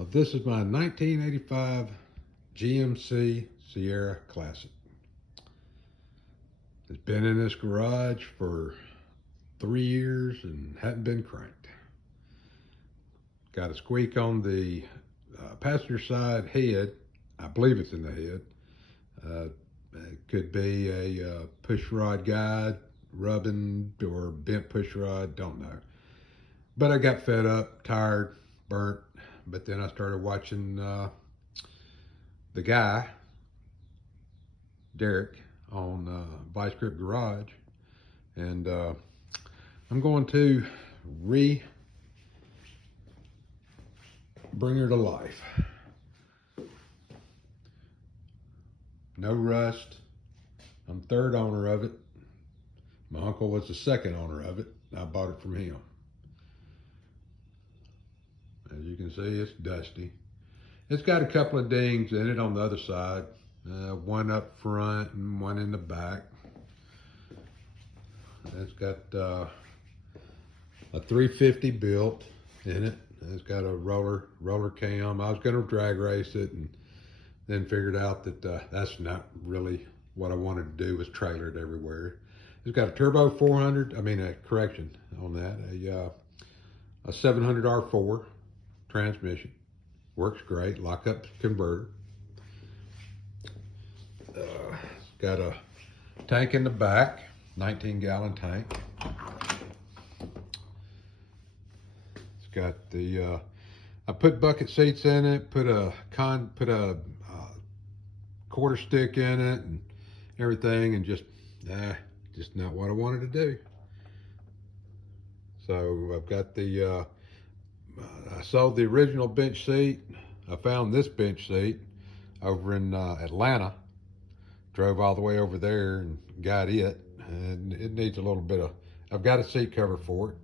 Well, this is my 1985 GMC Sierra Classic. It's been in this garage for 3 years and hadn't been cranked. Got a squeak on the passenger side head. I believe it's in the head. It could be a push rod guide rubbing or bent push rod, don't know. But I got fed up, tired, burnt. But then I started watching the guy, Derek, on Vice Grip Garage. And I'm going to bring her to life. No rust. I'm third owner of it. My uncle was the second owner of it. I bought it from him. As you can see, it's dusty. It's got a couple of dings in it on the other side. One up front and one in the back. It's got a 350 built in it. It's got a roller cam. I was going to drag race it and then figured out that that's not really what I wanted to do, was trailer it everywhere. It's got a turbo 400, correction on that, a 700 R4 transmission. Works great, lock-up converter. It's got a tank in the back, 19-gallon tank. It's got the, I put bucket seats in it, put a quarter stick in it and everything, and just not what I wanted to do. So I've got the, I sold the original bench seat. I found this bench seat over in Atlanta. Drove all the way over there and got it. And it needs a little bit of, I've got a seat cover for it.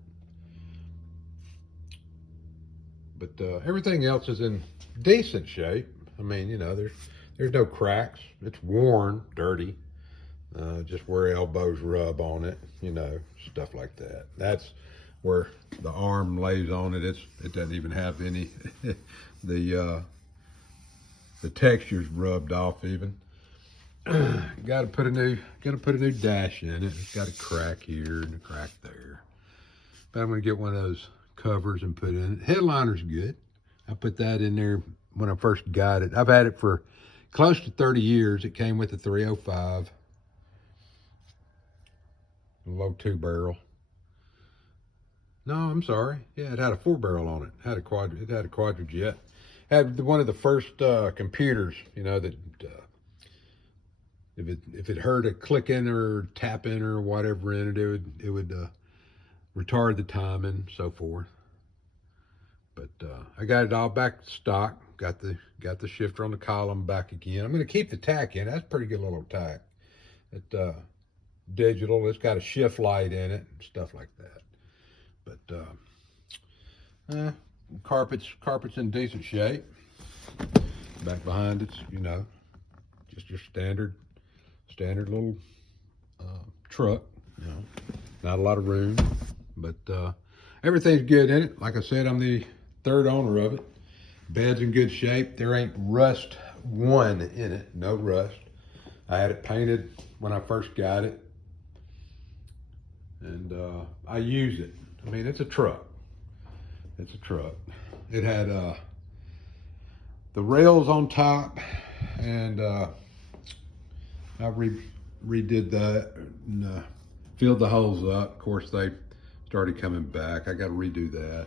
But everything else is in decent shape. I mean, you know, there's no cracks. It's worn, dirty. Just where elbows rub on it, you know, stuff like that. That's where the arm lays on it. It doesn't even have any the texture's rubbed off even. Got to put a new dash in it. It's got a crack here and a crack there. But I'm gonna get one of those covers and put in it. Headliner's good. I put that in there when I first got it. I've had it for close to 30 years. It came with a 305. A low 2-barrel. No, I'm sorry. Yeah, it had a 4-barrel on it. It had a quadrijet. Had one of the first computers, you know, that if it heard a click in or tap in or whatever in it, it would retard the timing and so forth. But I got it all back to stock. Got the shifter on the column back again. I'm going to keep the tack in. That's a pretty good little tack. It digital. It's got a shift light in it and stuff like that. But carpet's in decent shape. Back behind it's, you know, just your standard little truck. You know, not a lot of room, but everything's good in it. Like I said, I'm the third owner of it. Bed's in good shape. There ain't rust one in it. No rust. I had it painted when I first got it, and I use it. I mean, it's a truck. It's a truck. It had the rails on top, and I redid that and filled the holes up. Of course, they started coming back. I got to redo that.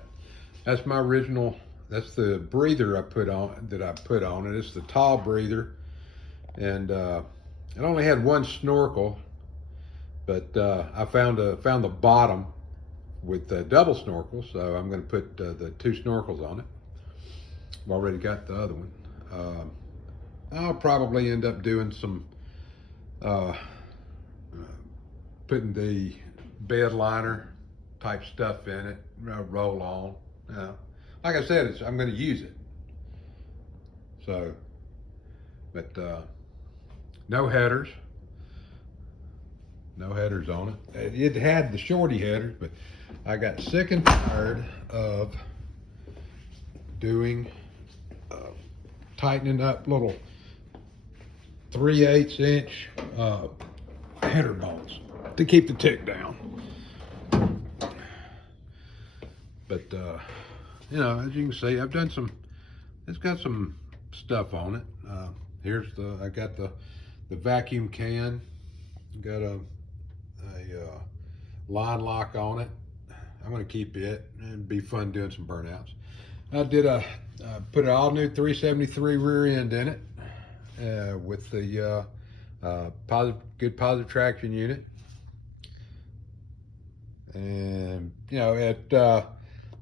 That's my original. That's the breather I put on it. It's the tall breather, and it only had one snorkel, but I found the bottom with double snorkels, so I'm going to put the 2 snorkels on it. I've already got the other one. I'll probably end up doing some putting the bed liner type stuff in it, roll on. You know, like I said, I'm going to use it. So, but no headers. No headers on it. It had the shorty headers, but I got sick and tired of doing tightening up little 3/8 inch header bolts to keep the tick down. But you know, as you can see, I've done some. It's got some stuff on it. I got the vacuum can. Got a line lock on it. I'm gonna keep it, and it'd be fun doing some burnouts. I did put an all new 373 rear end in it with the good positive traction unit, and you know at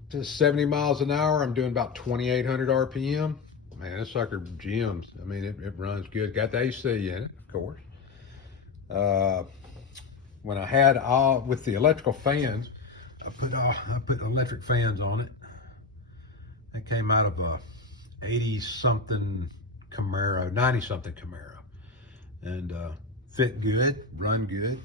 70 miles an hour, I'm doing about 2,800 RPM. Man, this sucker gems. I mean, it runs good. Got the AC in it, of course. When I had with the electrical fans, I put electric fans on it. It came out of a 80-something Camaro, 90-something Camaro, and fit good, run good,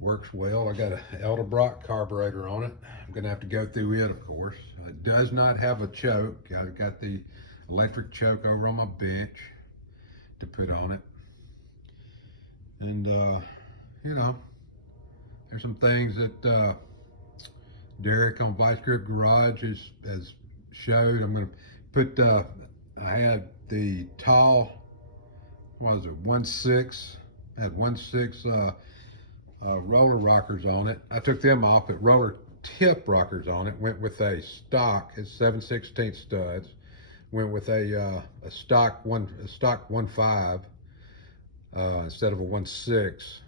works well. I got an Edelbrock carburetor on it. I'm gonna have to go through it, of course. It does not have a choke. I got the electric choke over on my bench to put on it. And you know, there's some things that Derek on Vice Grip Garage has showed. I'm gonna put, I had the tall, what was it, 1.6, I had 1.6 roller rockers on it. I took them off, but roller tip rockers on it. Went with a stock, it's 7/16 studs. Went with a stock 1.5 instead of a 1.6.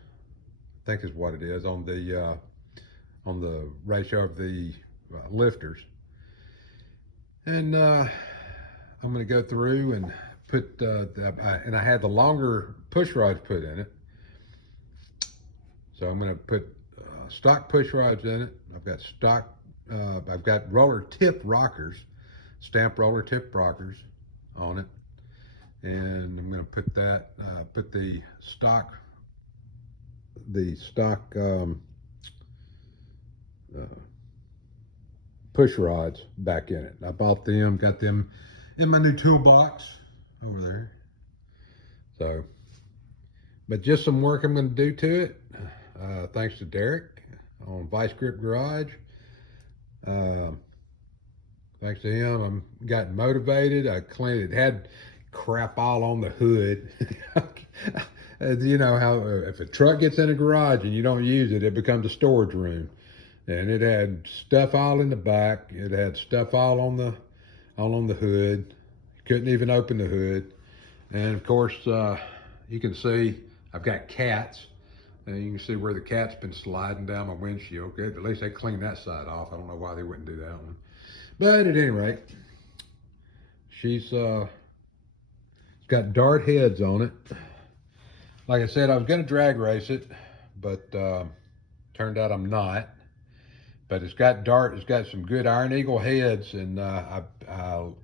I think is what it is on the ratio of the lifters. And I'm going to go through and put and I had the longer push rods put in it. So I'm going to put stock push rods in it. I've got roller tip rockers, stamped roller tip rockers on it. And I'm going to put put the stock push rods back in it. I bought them, got them in my new toolbox over there. So, but just some work I'm going to do to it. Thanks to Derek on Vice Grip Garage. Thanks to him, I'm gotten motivated. I cleaned it. Had crap all on the hood. You know how if a truck gets in a garage and you don't use it, it becomes a storage room. And it had stuff all in the back. It had stuff all on the hood. Couldn't even open the hood. And of course, you can see I've got cats. And you can see where the cat's been sliding down my windshield. Good, at least they cleaned that side off. I don't know why they wouldn't do that one. But at any rate, she's got dart heads on it. Like I said, I was going to drag race it, but turned out I'm not. But it's got some good Iron Eagle heads, and I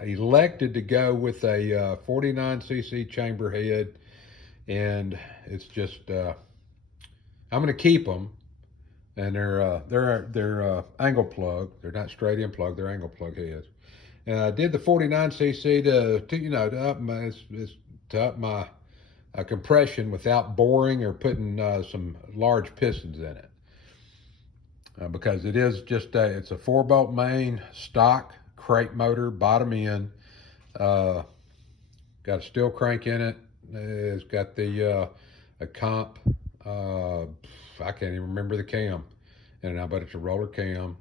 elected to go with a 49cc chamber head, and it's just I'm going to keep them, and they're angle plug. They're not straight in plug. They're angle plug heads. And I did the 49cc to up my compression without boring or putting some large pistons in it. Because it is just it's a 4-bolt main, stock crate motor, bottom end. Got a steel crank in it. It's got the a comp. I can't even remember the cam, but it's a roller cam.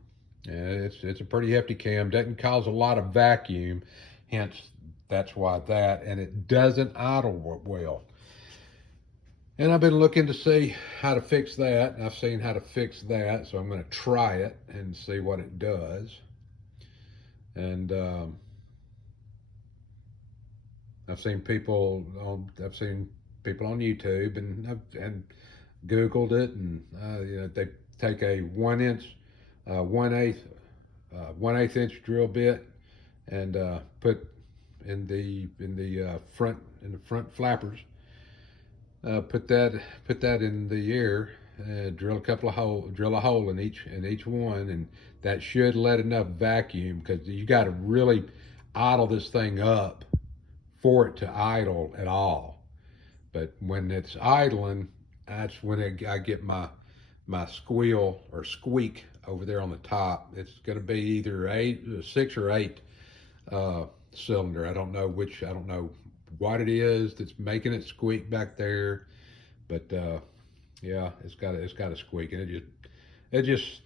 And it's a pretty hefty cam. Doesn't cause a lot of vacuum, hence that's why that. And it doesn't idle well. And I've been looking to see how to fix that. And I've seen how to fix that, so I'm going to try it and see what it does. And I've seen people on YouTube and Googled it, and you know, they take a 1/8 inch drill bit and put in the front flappers. Put that in the air, drill a hole in each one, and that should let enough vacuum, because you got to really idle this thing up for it to idle at all. But when it's idling, that's when I get my squeal or squeak over there on the top. It's going to be either 6 or 8 cylinder. I don't know which. I don't know what it is that's making it squeak back there, but yeah, it's got a squeak, and it just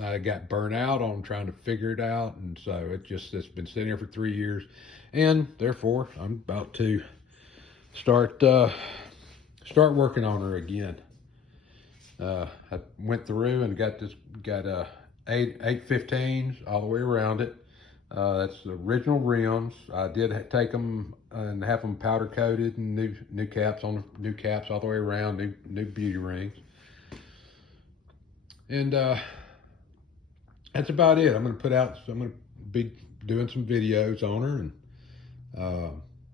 I got burnt out on trying to figure it out, and so it's been sitting here for 3 years, and therefore I'm about to start working on her again. I went through and got 815s all the way around it. That's the original rims. I did take them and have them powder coated and new caps all the way around, new beauty rings, and that's about it. I'm gonna be doing some videos on her and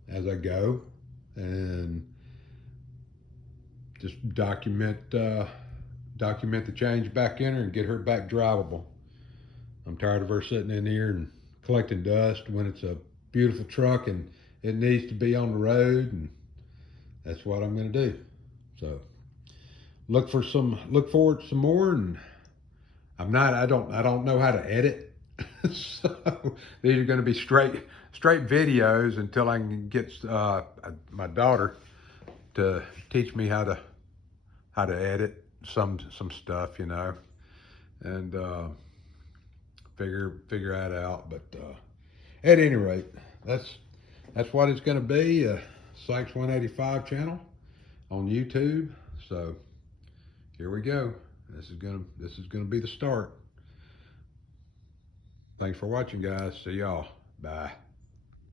as I go, and just document the change back in her and get her back drivable. I'm tired of her sitting in here and collecting dust when it's a beautiful truck and it needs to be on the road, and that's what I'm going to do. So look forward to some more, and I don't know how to edit. So these are going to be straight videos until I can get my daughter to teach me how to edit some stuff, and figure that out. But at any rate, that's what it's going to be. Sykes 185 channel on YouTube. So here we go. This is gonna be the start. Thanks for watching, guys. See y'all. Bye.